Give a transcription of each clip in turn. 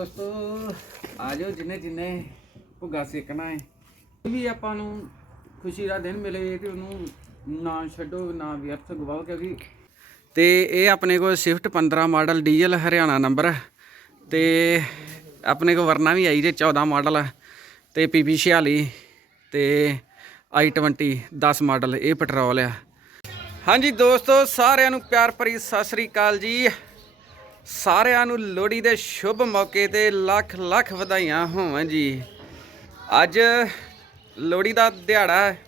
ਦੋਸਤੋ, ਆ ਜਾਓ ਜਿੰਨੇ ਜਿੰਨੇ ਭੁੱਗਾ ਸੇਕਣਾ ਹੈ। ਕੋਈ ਵੀ ਆਪਾਂ ਨੂੰ ਖੁਸ਼ੀ ਦਾ ਦਿਨ ਮਿਲੇ ਤੇ ਉਹਨੂੰ ਨਾ ਛੱਡੋ, ਨਾ ਵਿਅਰਥ ਗਵਾਓ ਕਿਉਂਕਿ ਤੇ ਇਹ ਆਪਣੇ ਕੋਲ Swift 15 model diesel Haryana number ਤੇ ਆਪਣੇ ਕੋਲ ਵਰਨਾ ਵੀ ਆਈ ਜੇ 14 ਮਾਡਲ ਤੇ ਪੀਪੀ 46 ਤੇ i20 10 ਮਾਡਲ, ਇਹ ਪੈਟਰੋਲ ਆ। ਹਾਂਜੀ ਦੋਸਤੋ, ਸਾਰਿਆਂ ਨੂੰ ਪਿਆਰ ਭਰੀ ਸਤਿ ਸ੍ਰੀ ਅਕਾਲ ਜੀ। ਸਾਰਿਆਂ ਨੂੰ ਲੋਹੜੀ ਦੇ ਸ਼ੁਭ ਮੌਕੇ ਤੇ ਲੱਖ ਲੱਖ ਵਧਾਈਆਂ ਹੋਵਣ ਜੀ। ਅੱਜ ਲੋਹੜੀ ਦਾ ਦਿਹਾੜਾ ਹੈ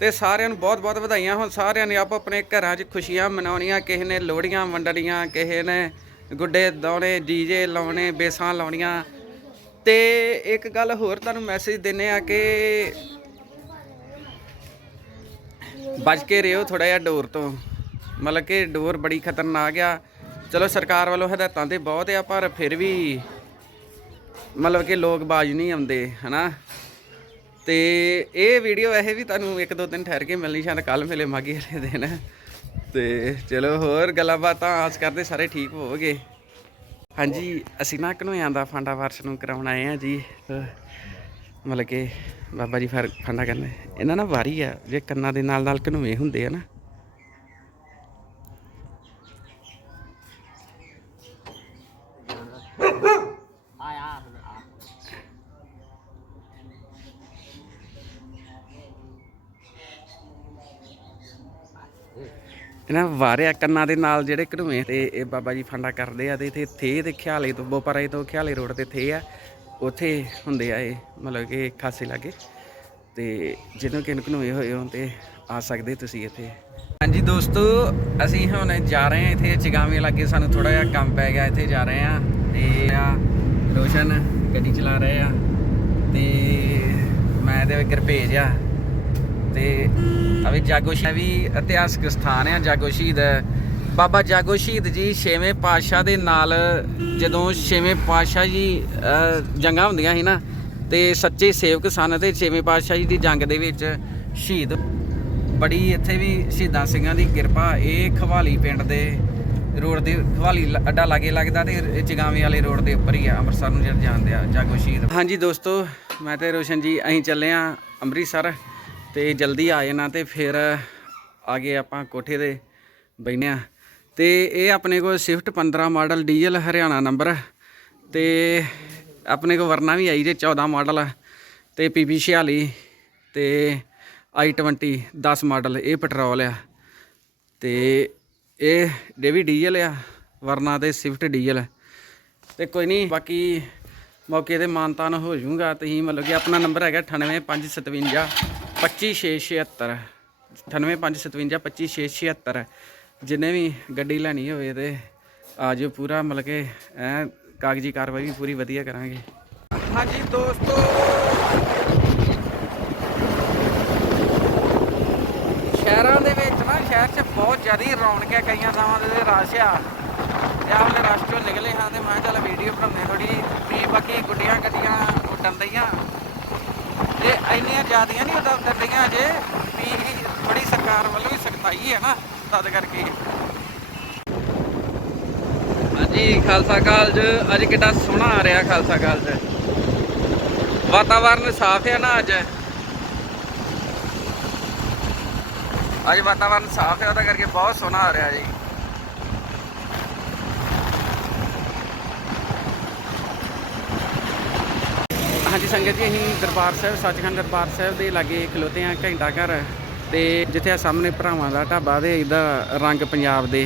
ਤੇ ਸਾਰਿਆਂ ਨੂੰ ਬਹੁਤ ਬਹੁਤ ਵਧਾਈਆਂ ਹੋਣ। ਸਾਰਿਆਂ ਨੇ ਆਪੋ ਆਪਣੇ ਘਰਾਂ 'ਚ ਖੁਸ਼ੀਆਂ ਮਨਾਉਣੀਆਂ, ਕਿਸੇ ਨੇ ਲੋਹੜੀਆਂ ਵੰਡਣੀਆਂ, ਕਿਸੇ ਨੇ ਗੁੱਡੇ ਦਾਉਣੇ ਡੀਜੇ ਲਾਉਣੇ, ਬੇਸਾਂ ਲਾਉਣੀਆਂ। ਤੇ ਇੱਕ ਗੱਲ ਹੋਰ ਤੁਹਾਨੂੰ ਮੈਸੇਜ ਦਿੰਨੇ ਆ ਕਿ ਬਚ ਕੇ ਰਿਓ ਥੋੜਾ ਜਿਹਾ ਡੋਰ ਤੋਂ। ਮਤਲਬ ਕਿ ਡੋਰ ਬੜੀ ਖਤਰਨਾਕ ਆ। ਚਲੋ ਸਰਕਾਰ ਵੱਲੋਂ ਹਦਾਇਤਾਂ ਤੇ ਬਹੁਤ ਆ, ਪਰ ਫਿਰ ਵੀ ਮਤਲਬ ਕਿ ਲੋਕ ਬਾਜ ਨਹੀਂ ਆਉਂਦੇ, ਹਨਾ? ਤੇ ਇਹ ਵੀਡੀਓ ਇਹ ਵੀ ਤੁਹਾਨੂੰ ਇੱਕ ਦੋ ਦਿਨ ਠਹਿਰ ਕੇ ਮਿਲਣੀ, ਸ਼ਾਇਦ ਕੱਲ ਮਿਲੇ ਮਾਗੀ ਵਾਲੇ ਦਿਨ। ਤੇ ਚਲੋ ਹੋਰ ਗੱਲਾਂ ਬਾਤਾਂ, ਆਸ ਕਰਦੇ ਸਾਰੇ ਠੀਕ ਹੋਵੋਗੇ। ਹਾਂਜੀ, ਅਸੀਂ ਨਾ ਘਨੋਇਆਂ ਦਾ ਫਾਂਡਾ ਵਾਰਸ ਨੂੰ ਕਰਾਉਣ ਆਏ ਆ ਜੀ। ਮਤਲਬ ਕਿ ਬਾਬਾ ਜੀ ਫਿਰ ਫਾਂਡਾ ਕਰਨਾ। ਇਹਨਾਂ ਨਾਲ ਵਾਰੀ ਆ ਜੇ ਕੰਨਾਂ ਦੇ ਨਾਲ ਨਾਲ ਘਨੋਏ ਹੁੰਦੇ ਆ ਨਾ। ਇਹਨਾਂ ਵਾਰਿਆ ਕੰਨਾਂ ਦੇ ਨਾਲ ਜਿਹੜੇ ਘਨੋਏ ਤੇ ਇਹ ਬਾਬਾ ਜੀ ਫਾਂਡਾ ਕਰਦੇ ਆ ਤੇ ਇੱਥੇ ਥੇ ਤੇ ਖਿਆਲੇ ਤੋਂ, ਬੋਪਰਾਏ ਤੋਂ ਖਿਆਲੇ ਰੋਡ ਤੇ ਥੇ ਆ। ਉੱਥੇ ਹੁੰਦੇ ਆ ਇਹ, ਮਤਲਬ ਕਿ ਖਾਸੇ ਲਾਗੇ। ਤੇ ਜਦੋਂ ਕਿ ਘਨੋਏ ਹੋਏ ਹੋਣ ਤੇ ਆ ਸਕਦੇ ਤੁਸੀਂ ਇੱਥੇ। ਹਾਂਜੀ ਦੋਸਤੋ, ਅਸੀਂ ਹੁਣ ਜਾ ਰਹੇ ਹਾਂ ਇੱਥੇ ਚਗਾਵੇਂ ਲਾਗੇ। ਸਾਨੂੰ ਥੋੜਾ ਜਿਹਾ ਕੰਮ ਪੈ ਗਿਆ, ਇੱਥੇ ਜਾ ਰਹੇ ਹਾਂ ਤੇ ਆ ਰੋਸ਼ਨ ਗੱਡੀ ਚਲਾ ਰਹੇ ਆ। ਤੇ ਮੈਂ ਤੇ ਗੁਰਭੇਜ ਆ ਤੇ ਅਵੇ ਜਾਗੋ ਸ਼ਹੀਦ ਵੀ ਇਤਿਹਾਸਕ ਸਥਾਨ ਆ, ਜਾਗੋ ਸ਼ਹੀਦ। ਬਾਬਾ ਜਾਗੋ ਸ਼ਹੀਦ ਜੀ ਛੇਵੇਂ ਪਾਤਸ਼ਾਹ ਦੇ ਨਾਲ ਜਦੋਂ ਛੇਵੇਂ ਪਾਤਸ਼ਾਹ ਜੀ ਜੰਗਾਂ ਹੁੰਦੀਆਂ ਸੀ ਨਾ, ਤੇ ਸੱਚੇ ਸੇਵਕ ਸਨ ਤੇ ਛੇਵੇਂ ਪਾਤਸ਼ਾਹ ਜੀ ਦੀ ਜੰਗ ਦੇ ਵਿੱਚ ਸ਼ਹੀਦ। ਬੜੀ ਇੱਥੇ ਵੀ ਸ਼ਹੀਦਾਂ ਸਿੰਘਾਂ ਦੀ ਕਿਰਪਾ, ਇਹ ਖਵਾਲੀ ਪਿੰਡ ਦੇ ਰੋਡ ਦੇ, ਖਵਾਲੀ ਅੱਡਾ ਲਾਗੇ ਲੱਗਦਾ ਤੇ ਚਗਾਵੇਂ ਵਾਲੇ ਰੋਡ ਦੇ ਉੱਪਰ ਹੀ ਆ, ਅੰਮ੍ਰਿਤਸਰ ਨੂੰ ਜਿਹੜਾ ਜਾਂਦੇ ਆ, ਜਾਗੋ ਸ਼ਹੀਦ। ਹਾਂਜੀ ਦੋਸਤੋ, ਮੈਂ ਤੇ ਰੋਸ਼ਨ ਜੀ ਅਸੀਂ ਚੱਲੇ ਆ ਅੰਮ੍ਰਿਤਸਰ। ਤੇ ਜਲਦੀ ਆ ਜਾਣਾ ਤੇ ਫਿਰ ਆ ਗਏ ਆਪਾਂ ਕੋਠੇ ਦੇ ਬੈਨੇ ਆ। ਤੇ ਇਹ ਆਪਣੇ ਕੋਲ Swift 15 model diesel Haryana number ਤੇ ਆਪਣੇ ਕੋਲ ਵਰਨਾ ਵੀ ਆਈ ਜੇ 14 ਮਾਡਲ ਤੇ ਪੀਪੀ 46 ਤੇ i20 10 ਮਾਡਲ, ਇਹ ਪੈਟਰੋਲ ਆ। ਤੇ ਇਹ ਡੇਵੀ ਡੀਜ਼ਲ ਆ, ਵਰਨਾ ਤੇ ਸਵਿਫਟ ਡੀਜ਼ਲ। ਤੇ ਕੋਈ ਨਹੀਂ, ਬਾਕੀ ਮੌਕੇ ਤੇ ਮਾਨਤਾਨ ਹੋ ਜਾਊਗਾ। ਤੁਸੀਂ ਮਤਲਬ ਕਿ ਆਪਣਾ ਨੰਬਰ ਹੈਗਾ 98557 25676 98557 25676 ਜਿੰਨੇ ਵੀ ਗੱਡੀ ਲੈਣੀ ਹੋਵੇ ਤੇ ਆਜੋ ਪੂਰਾ, ਮਤਲਬ ਕਿ, ਐ ਕਾਗਜ਼ੀ ਕਾਰਵਾਈ ਵੀ ਪੂਰੀ ਵਧੀਆ ਕਰਾਂਗੇ। ਹਾਂਜੀ ਦੋਸਤੋ। ਸ਼ਹਿਰਾਂ ਦੇ ਵਿੱਚ ਨਾ, ਸ਼ਹਿਰ 'ਚ ਬਹੁਤ ਜ਼ਿਆਦਾ ਰੌਣਕ ਹੈ ਕਈਆਂ ਥਾਵਾਂ ਤੇ ਰਸ਼ ਆ। ਤੇ ਆਹ ਰਸ਼ ਚੋਂ ਨਿਕਲੇ ਹਾਂ ਤੇ ਮੈਂ ਕਿਹਾ ਚੱਲ ਵੀਡੀਓ ਬਣਾਉਂਦੇ ਥੋੜੀ ਬਾਕੀ ਗੁੱਡੀਆਂ ਗੱਡੀਆਂ ਉੱਡਣ ਦਈਆਂ ਤੇ ਇੰਨੀਆਂ ਜ਼ਿਆਦੀਆਂ ਨਹੀਂ ਉਦਾਂ ਉੱਡਣ ਦਈਆਂ ਵੀ ਥੋੜੀ ਸਰਕਾਰ ਵੱਲੋਂ ਵੀ ਸਖਤਾਈ ਹੈ ਨਾ, ਤਦ ਕਰਕੇ। ਹਾਂਜੀ, ਖਾਲਸਾ ਕਾਲਜ, ਅੱਜ ਕਿੱਡਾ ਸੋਹਣਾ ਆ ਰਿਹਾ ਖਾਲਸਾ ਕਾਲਜ। ਵਾਤਾਵਰਨ ਸਾਫ਼ ਹੈ ਨਾ ਅੱਜ। ਅੱਜ ਵਾਤਾਵਰਨ ਸਾਫ਼ ਹੈ ਉਹਦਾ ਕਰਕੇ ਬਹੁਤ ਸੋਹਣਾ ਆ ਰਿਹਾ ਜੀ। ਹਾਂਜੀ ਸੰਗਤ ਜੀ, ਅਸੀਂ ਦਰਬਾਰ ਸਾਹਿਬ, ਸੱਚਖੰਡ ਦਰਬਾਰ ਸਾਹਿਬ ਦੇ ਲਾਗੇ ਖਲੋਤੇ ਆ ਘੰਟਾ ਘਰ ਤੇ ਜਿੱਥੇ ਆ ਸਾਹਮਣੇ ਭਰਾਵਾਂ ਦਾ ਢਾਬਾ ਦੇ ਇਹਦਾ ਰੰਗ ਪੰਜਾਬ ਦੇ।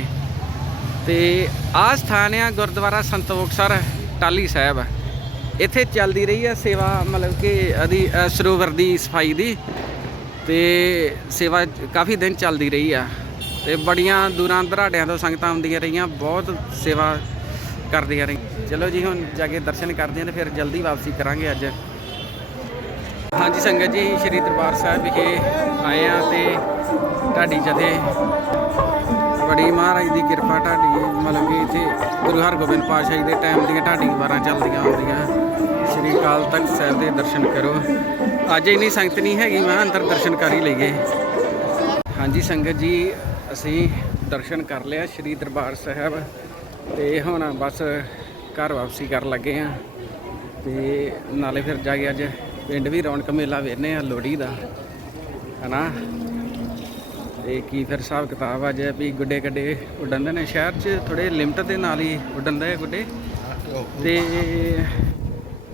ਤੇ ਆਹ ਸਥਾਨ ਆ ਗੁਰਦੁਆਰਾ ਸੰਤੋਖਸਰ ਟਾਲੀ ਸਾਹਿਬ। ਇੱਥੇ ਚੱਲਦੀ ਰਹੀ ਆ ਸੇਵਾ, ਮਤਲਬ ਕਿ ਅਦੀ ਸਰੋਵਰ ਦੀ ਸਫ਼ਾਈ ਦੀ। ਤੇ ਸੇਵਾ ਕਾਫੀ ਦਿਨ ਚੱਲਦੀ ਰਹੀ ਆ। ਤੇ ਬੜੀਆਂ ਦੂਰਾਂ ਦਰਾੜਿਆਂ ਤੋਂ ਸੰਗਤਾਂ ਆਉਂਦੀਆਂ ਰਹੀਆਂ, ਬਹੁਤ ਸੇਵਾ ਕਰਦੀਆਂ ਰਹੀਆਂ ਚਲੋ ਜੀ, ਹੁਣ ਜਾ ਕੇ ਦਰਸ਼ਨ ਕਰਦੇ ਹਾਂ ਤੇ ਫਿਰ ਜਲਦੀ ਵਾਪਸੀ ਕਰਾਂਗੇ ਅੱਜ। ਹਾਂਜੀ ਸੰਗਤ ਜੀ, ਸ਼੍ਰੀ ਦਰਬਾਰ ਸਾਹਿਬ ਵਿਖੇ ਆਏ ਆ ਤੇ ਢਾਡੀ ਜਥੇ ਬੜੀ ਮਹਾਰਾਜ ਦੀ ਕਿਰਪਾ ਢਾਡੀ ਮਤਲਬ ਕਿ ਇੱਥੇ ਗੁਰੂ ਹਰਗੋਬਿੰਦ ਪਾਤਸ਼ਾਹ ਜੀ ਦੇ ਟਾਈਮ ਦੀਆਂ ਢਾਡੀ ਵਾਰਾਂ ਚੱਲਦੀਆਂ ਆਉਂਦੀਆਂ ਸ਼੍ਰੀ ਅਕਾਲ ਤਖਤ ਸਾਹਿਬ ਦੇ ਦਰਸ਼ਨ ਕਰੋ। ਅੱਜ ਇੰਨੀ ਸੰਗਤ ਨਹੀਂ ਹੈਗੀ, ਮੈਂ ਅੰਦਰ ਦਰਸ਼ਨ ਕਰ ਹੀ ਲਈਏ। ਹਾਂਜੀ ਸੰਗਤ ਜੀ, ਅਸੀਂ ਦਰਸ਼ਨ ਕਰ ਲਿਆ ਸ਼੍ਰੀ ਦਰਬਾਰ ਸਾਹਿਬ। ਤੇ ਹੁਣ ਬਸ ਘਰ ਵਾਪਸੀ ਕਰਨ ਲੱਗੇ ਆ ਤੇ ਨਾਲੇ ਫਿਰ ਜਾ ਕੇ ਅੱਜ ਪਿੰਡ ਵੀ ਰੌਣਕ ਮੇਲਾ ਵੇਖਨੇ ਆ ਲੋਹੜੀ ਦਾ, ਹਨਾ? ਤੇ ਕੀ ਫਿਰ ਹਿਸਾਬ ਕਿਤਾਬ ਅੱਜ ਵੀ ਗੁੱਡੇ ਗੱਡੇ ਉੱਡਣ ਦੇ ਨੇ ਸ਼ਹਿਰ 'ਚ ਥੋੜੇ ਲਿਮਟ ਦੇ ਨਾਲ ਹੀ ਉੱਡਣ ਦੇ ਆ ਗੁੱਡੇ। ਤੇ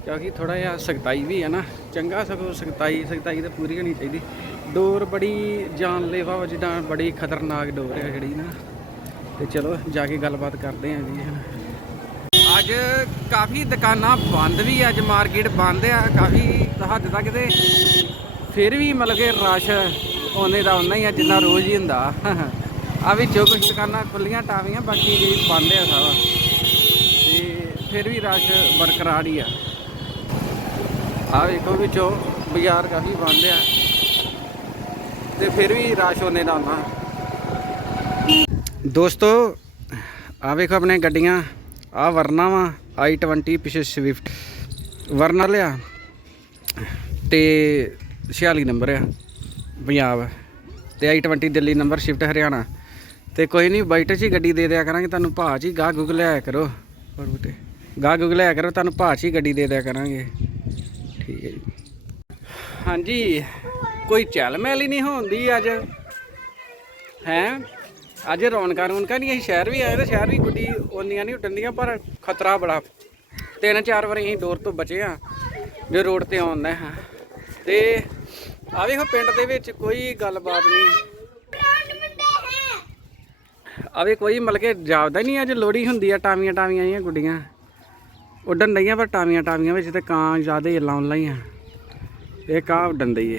ਕਿਉਂਕਿ ਥੋੜਾ ਜਿਹਾ ਸਖਤਾਈ ਵੀ ਹੈ ਨਾ, ਚੰਗਾ ਸਗੋਂ ਸਖਤਾਈ ਸਖਤਾਈ ਤਾਂ ਪੂਰੀ ਹੋਣੀ ਚਾਹੀਦੀ। ਡੋਰ ਬੜੀ ਜਾਨਲੇਵਾ ਜਿੱਦਾਂ ਬੜੀ ਖਤਰਨਾਕ ਡੋਰ ਹੈ ਜਿਹੜੀ ਨਾ। ਤੇ ਚਲੋ ਜਾ ਕੇ ਗੱਲਬਾਤ ਕਰਦੇ ਆਂ ਜੀ ਹੁਣ ਅੱਜ ਕਾਫੀ ਦੁਕਾਨਾਂ ਬੰਦ ਵੀ ਆ, ਅੱਜ ਮਾਰਕੀਟ ਬੰਦ ਆ ਕਾਫੀ ਹੱਦ ਤੱਕ ਤੇ ਫਿਰ ਵੀ ਮਤਲਬ ਕਿ ਰਸ਼ ਉਹਨੇ ਦਾ ਉਹਨਾਂ ਹੀ ਆ ਜਿੰਨਾ ਰੋਜ਼ ਹੀ ਹੁੰਦਾ। ਆ ਵਿੱਚੋਂ ਕੁਝ ਦੁਕਾਨਾਂ ਖੁੱਲੀਆਂ ਟਾਵੀਆਂ ਬਾਕੀ ਜੀ ਬੰਦ ਆ ਸਾਰਾ। ਤੇ ਫਿਰ ਵੀ ਰਸ਼ ਬਰਕਰਾਰ ਹੀ ਆ। ਆ ਵੇਖੋ ਵਿੱਚੋਂ ਬਾਜ਼ਾਰ ਕਾਫੀ ਬੰਦ ਆ। ਤੇ ਫਿਰ ਵੀ ਰਸ਼ ਉਹਨੇ ਦਾ ਹੁੰਦਾ। ਦੋਸਤੋ ਆ ਵੇਖੋ ਆਪਣੇ ਗੱਡੀਆਂ। ਆ ਵਰਨਾ ਵਾ i20 ਪਿਛੇ ਸਵਿਫਟ ਵਰਨਾ ਲਿਆ, ਤੇ 46 ਨੰਬਰ ਆ, ਪੰਜਾਬ। ਤੇ i20 Delhi number shift Haryana. ਤੇ ਕੋਈ ਨਹੀਂ ਬਾਈਟ 'ਚ ਹੀ ਗੱਡੀ ਦੇ ਦਿਆ ਕਰਾਂਗੇ, ਤੁਹਾਨੂੰ ਭਾਅ 'ਚ ਹੀ ਗਾਹ ਗੁੱਗ ਲਿਆਇਆ ਕਰੋ। ਹੋਰ ਬੂਟੇ ਗਾਹ ਗੁੱਗ ਲਿਆਇਆ ਕਰੋ, ਤੁਹਾਨੂੰ ਭਾਅ 'ਚ ਹੀ ਗੱਡੀ ਦੇ ਦਿਆ ਕਰਾਂਗੇ। ਠੀਕ ਹੈ ਜੀ। ਹਾਂਜੀ, ਕੋਈ ਚੱਲ ਮਹਿਲ ਹੀ ਨਹੀਂ ਹੁੰਦੀ ਅੱਜ। ਹੈ? ਅੱਜ ਰੌਣਕਾਂ ਰੌਣਕਾਂ ਨਹੀਂ, ਅਸੀਂ ਸ਼ਹਿਰ ਵੀ ਆਏ ਤੇ ਸ਼ਹਿਰ ਵੀ ਗੁੱਡੀ ਓਨੀਆਂ ਨਹੀਂ ਉੱਡਣਦੀਆਂ ਪਰ ਖਤਰਾ ਬੜਾ। ਤਿੰਨ ਚਾਰ ਵਾਰੀ ਅਸੀਂ ਡੋਰ ਤੋਂ ਬਚੇ ਆ ਜੋ ਰੋਡ ਤੇ ਆਉਂਦਾ ਹਾਂ। ਤੇ ਆ ਵੇਖੋ, ਪਿੰਡ ਦੇ ਵਿੱਚ ਕੋਈ ਗੱਲਬਾਤ ਨਹੀਂ। ਆਵੇ ਕੋਈ ਮਤਲਬ ਕਿ ਜਾਪਦਾ ਨਹੀਂ, ਅੱਜ ਲੋੜੀ ਹੁੰਦੀ ਆ, ਟਾਵੀਆਂ ਟਾਵੀਆਂ ਜੀਆਂ ਗੁੱਡੀਆਂ। ਉੱਡਣ ਡਈਆਂ, ਪਰ ਟਾਵੀਆਂ ਟਾਵੀਆਂ ਵਿੱਚ ਤੇ ਕਾਂ ਜ਼ਿਆਦਾ ਲਾਉਣ ਆ ਇਹ ਕਾਂ ਉੱਡਣ ਦਈ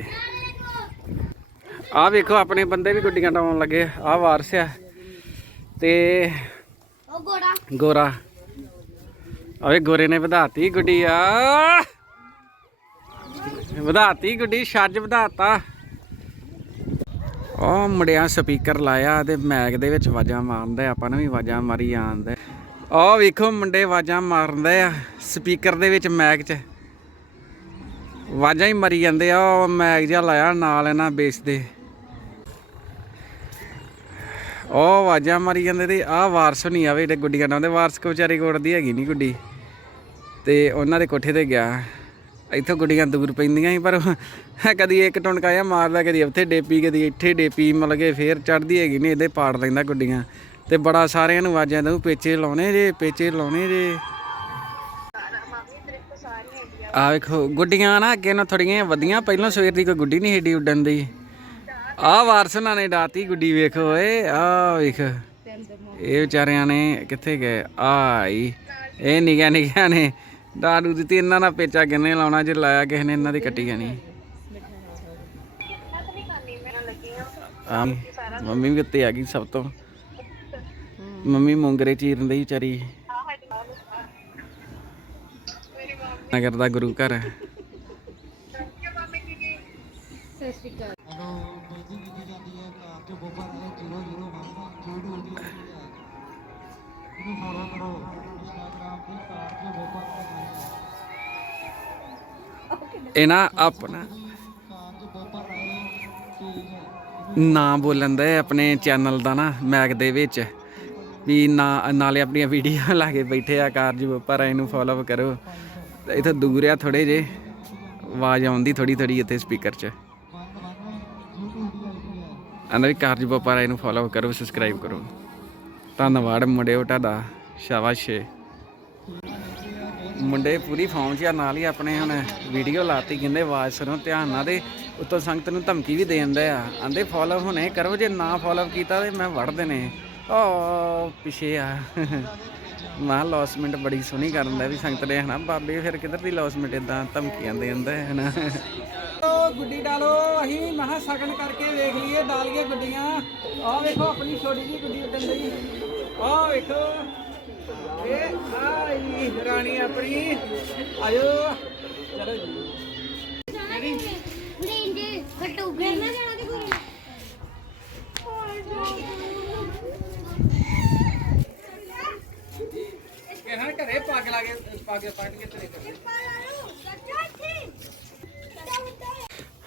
ਏ ਆ ਵੇਖੋ ਆਪਣੇ ਬੰਦੇ ਵੀ ਗੁੱਡੀਆਂ ਟਾਉਣ ਲੱਗੇ ਆ। ਵਾਰਸ ਆ। ਤੇ ਉਹ ਗੋੜਾ ਗੋਰਾ। ਓਏ ਗੋਰੇ ਨੇ ਵਧਾਤੀ ਗੁੱਡੀ ਆ। ਵਧਾਤੀ ਗੁੱਡੀ ਛੱਜ ਵਧਾਤਾ। ਉਹ ਮੁੰਡਿਆ ਸਪੀਕਰ ਲਾਇਆ ਤੇ ਮੈਗ ਦੇ ਵਿੱਚ ਆਵਾਜ਼ਾਂ ਮਾਰਦਾ ਆਪਾਂ ਨੂੰ ਵੀ ਆਵਾਜ਼ਾਂ ਮਾਰੀ ਜਾਂਦੇ। ਉਹ ਵੇਖੋ ਮੁੰਡੇ ਆਵਾਜ਼ਾਂ ਮਾਰਦੇ ਆ ਸਪੀਕਰ ਦੇ ਵਿੱਚ ਮੈਗ 'ਚ। ਆਵਾਜ਼ਾਂ ਹੀ ਮਰੀ ਜਾਂਦੇ ਆ ਉਹ ਮੈਗ ਜਿਹਾ ਲਾਇਆ ਨਾਲ ਇਹਨਾਂ ਬੇਸ ਦੇ। ਉਹ ਆਵਾਜ਼ਾਂ ਮਾਰੀ ਜਾਂਦੇ ਤੇ ਆਹ ਵਾਰਸ ਨਹੀਂ ਆਵੇ ਜਿਹੜੇ ਗੁੱਡੀਆਂ ਡਾਉਂਦੇ ਵਾਰਸ ਕੋ ਵਿਚਾਰੀ ਕੋੜਦੀ ਹੈਗੀ ਨਹੀਂ ਗੁੱਡੀ। ਤੇ ਉਹਨਾਂ ਦੇ ਕੋਠੇ ਤੇ ਗਿਆ। ਇੱਥੋਂ ਗੁੱਡੀਆਂ ਦੂਰ ਪੈਂਦੀਆਂ ਸੀ, ਪਰ ਕਦੀ ਇੱਕ ਟੁਣਕਾ ਜਿਹਾ ਮਾਰਦਾ ਕਦੀ ਉੱਥੇ ਡੇਪੀ, ਕਦੀ ਇੱਥੇ ਡੇਪੀ, ਮਤਲਬ ਕਿ ਫੇਰ ਚੜਦੀ ਹੈਗੀ ਨਹੀਂ ਇਹਦੇ ਪਾੜ ਲੈਂਦਾ ਗੁੱਡੀਆਂ। ਤੇ ਬੜਾ ਸਾਰਿਆਂ ਨੂੰ ਆਵਾਜ਼ਾਂ ਦਊ, ਪੇਚੇ ਲਾਉਣੇ ਜੇ, ਪੇਚੇ ਲਾਉਣੇ ਜੇ। ਆ ਵੇਖੋ, ਗੁੱਡੀਆਂ ਨਾ ਅੱਗੇ ਨਾ ਥੋੜੀਆਂ ਵਧੀਆਂ, ਪਹਿਲਾਂ ਸਵੇਰ ਦੀ ਕੋਈ ਗੁੱਡੀ ਨਹੀਂ ਏਡੀ ਉੱਡਣ ਦੀ। ਆ ਵਾਰਸਨਾ ਨੇ ਡਾਤੀ ਗੁੱਡੀ ਵੇਖੋ ਓਏ, ਆ ਵੇਖ। ਇਹ ਵਿਚਾਰਿਆਂ ਨੇ ਕਿੱਥੇ ਗਏ? ਆਈ। ਇਹ ਨਿਗਿਆ ਨਿਗਿਆ ਨੇ। ਡਾਡੂ ਦਿੱਤੀ, ਇਹਨਾਂ ਦਾ ਪੇਚਾ ਕਿੰਨੇ ਲਾਉਣਾ ਜੇ ਲਾਇਆ ਕਿਸੇ ਨੇ, ਇਹਨਾਂ ਦੀ ਕੱਟੀ ਜਾਣੀ। ਆ ਮੰਮੀ ਵੀ ਉੱਤੇ ਆ ਗਈ ਸਭ ਤੋਂ? ਮੰਮੀ ਮੋਂਗਰੇ ਚੀਰਨ ਦੀ ਵਿਚਾਰੀ। ਨਗਰ ਦਾ ਗੁਰੂ ਘਰ। ਹੈ ਸਤਿ ਸ਼੍ਰੀ ਅਕਾਲ। ਇਹਨਾਂ ਆਪਣਾ ਨਾਂ ਬੋਲਣ ਦਾ ਆਪਣੇ ਚੈਨਲ ਦਾ ਨਾ ਮੈਕ ਦੇ ਵਿੱਚ। ਵੀ ਨਾ, ਨਾਲੇ ਆਪਣੀਆਂ ਵੀਡੀਓ ਲਾ ਕੇ ਬੈਠੇ ਆ ਕਾਰਜ ਪਰ ਇਹਨੂੰ ਫੋਲੋ ਕਰੋ। ਤੇ ਇੱਥੇ ਦੂਰ ਆ ਥੋੜੇ ਜੇ ਆਵਾਜ਼ ਆਉਂਦੀ ਥੋੜੀ ਥੋੜੀ ਇੱਥੇ ਸਪੀਕਰ 'ਚ। ਆਂਦਾ ਕਾਰਜ ਬਪਾਰਾ ਨੂੰ ਫੋਲੋ ਕਰੋ ਸਬਸਕ੍ਰਾਈਬ ਕਰੋ। ਧੰਨਵਾਦ ਮੁੰਡਿਓ ਤੁਹਾਡਾ ਸ਼ਾਬਾਸ਼ੇ। ਮੁੰਡੇ ਪੂਰੀ ਫੌਮ 'ਚ ਆ, ਨਾਲ ਹੀ ਆਪਣੇ ਹੁਣ ਵੀਡੀਓ ਲਾਤੀ, ਕਹਿੰਦੇ ਆਵਾਜ਼ ਸੁਣੋ, ਧਿਆਨ ਨਾਲ ਤੇ ਉੱਤੋਂ ਸੰਗਤ ਨੂੰ ਧਮਕੀ ਵੀ ਦੇ ਦਿੰਦੇ ਆ। ਆਂਦੇ ਫੋਲੋ ਹੁਣੇ ਕਰੋ, ਜੇ ਨਾ ਫੋਲੋ ਕੀਤਾ ਤੇ ਮੈਂ ਵੜ ਦੇਣੇ ਓ, ਪਿਛੇ ਆ। ਮਾਂ ਲੌਸਮੈਂਟ ਬੜੀ ਸੋਹਣੀ ਕਰਨ ਦਾ ਵੀ ਸੰਗਤ ਨੇ ਹਨਾ? ਬਾਬੇ ਫਿਰ ਕਿੱਧਰ ਦੀ ਲੌਸਮੈਂਟ ਇਦਾਂ ਧਮਕੀਆਂ ਦੇ ਦਿੰਦਾ ਹੈ ਹਨਾ? ਓ ਗੁੱਡੀ ਡਾਲੋ ਅਸੀਂ ਮਹਾ ਸਗਨ ਕਰਕੇ ਵੇਖ ਲਈਏ ਡਾਲੀਏ ਗੁੱਡੀਆਂ। ਆਹ ਵੇਖੋ ਆਪਣੀ ਛੋਟੀ ਜਿਹੀ ਗੁੱਡੀ ਉੱਡਣ ਲਈ। ਆਹ ਵੇਖੋ। ਇਹ ਆਈ ਰਾਣੀ ਆਪਣੀ। ਆਜੋ। ਚਲੋ ਜੀ। ਨਾ ਜਾਣਾ ਤੇ ਕੋਈ ਕਿਹਨਾਂ ਘਰੇ ਪੱਗ ਲਾ ਕੇ ਪੱਗ ਪੱਟ ਕੇ ਤੇਰੇ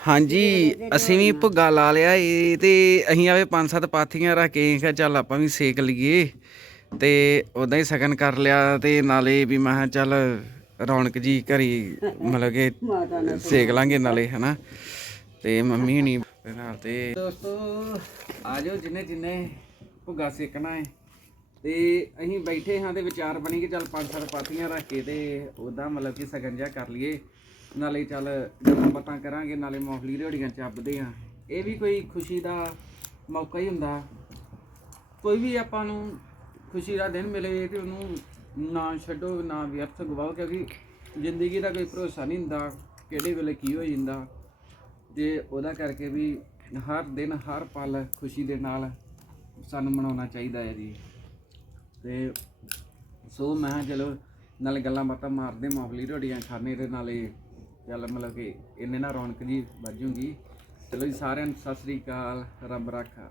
ਹਾਂਜੀ ਅਸੀਂ ਵੀ ਭੁੱਗਾ ਲਾ ਲਿਆ ਏ ਤੇ ਅਸੀਂ ਆਵੇ ਪੰਜ ਸੱਤ ਪਾਥੀਆਂ ਰੱਖ ਕੇ ਕਿਹਾ ਚੱਲ ਆਪਾਂ ਵੀ ਸੇਕ ਲਈਏ ਤੇ ਉਦਾਂ ਹੀ ਸਗਨ ਕਰ ਲਿਆ ਤੇ ਨਾਲੇ ਵੀ ਮੈਂ ਕਿਹਾ ਚੱਲ ਰੌਣਕ ਜੀ ਘਰੀ ਮਤਲਬ ਕਿ ਸੇਕ ਲਾਂਗੇ ਨਾਲੇ ਹਨਾ? ਤੇ ਮੰਮੀ ਹੁਣੀ ਨਾਲ ਤੇ ਦੋਸਤੋ ਆਜੋ ਜਿੰਨੇ ਜਿੰਨੇ ਭੁੱਗਾ ਸੇਕਣਾ ਹੈ। ਤੇ ਅਸੀਂ ਬੈਠੇ ਹਾਂ ਤੇ ਵਿਚਾਰ ਬਣੀ ਕਿ ਚੱਲ ਪੰਜ ਸੱਤ ਪਾਤੀਆਂ ਰੱਖ ਕੇ ਤੇ ਉਹਦਾ ਮਤਲਬ ਕਿ ਸਗਨ ਜਿਹਾ ਕਰ ਲਈਏ। ਨਾਲੇ ਚੱਲ ਗੱਲਾਂ ਬਾਤਾਂ ਕਰਾਂਗੇ, ਨਾਲੇ ਮੌਫਲੀ ਰੋੜੀਆਂ ਚੱਬਦੇ ਆ ਇਹ ਵੀ ਕੋਈ ਖੁਸ਼ੀ ਦਾ ਮੌਕਾ ਹੀ ਹੁੰਦਾ। ਕੋਈ ਵੀ ਆਪਾਂ ਨੂੰ ਖੁਸ਼ੀ ਦਾ ਦਿਨ ਮਿਲੇ ਤੇ ਉਹਨੂੰ ਨਾ ਛੱਡੋ, ਨਾ ਵਿਅਰਥ ਗਵਾਓ, ਕਿਉਂਕਿ ਜ਼ਿੰਦਗੀ ਦਾ ਕੋਈ ਭਰੋਸਾ ਨਹੀਂ ਹੁੰਦਾ ਕਿਹੜੇ ਵੇਲੇ ਕੀ ਹੋ ਜਾਂਦਾ। ਤੇ ਉਹਦਾ ਕਰਕੇ ਵੀ ਹਰ ਦਿਨ ਹਰ ਪਲ ਖੁਸ਼ੀ ਦੇ ਨਾਲ ਸਾਨੂੰ ਮਨਾਉਣਾ ਚਾਹੀਦਾ ਹੈ ਜੀ। ਤੇ ਸੋ ਮੈਂ ਕਿਹਾ ਚਲੋ ਨਾਲੇ ਗੱਲਾਂ ਬਾਤਾਂ ਮਾਰਦੇ ਮਾਫਲੀ ਰੋਟੀਆਂ ਖਾਣੇ ਦੇ ਨਾਲੇ ਚੱਲ ਮਤਲਬ ਕਿ ਇੰਨੇ ਨਾ ਰੌਣਕ ਜੀ ਵੱਜੂਗੀ ਚਲੋ ਜੀ ਸਾਰਿਆਂ ਨੂੰ ਸਤਿ ਸ੍ਰੀ ਅਕਾਲ, ਰੱਬ ਰਾਖਾ।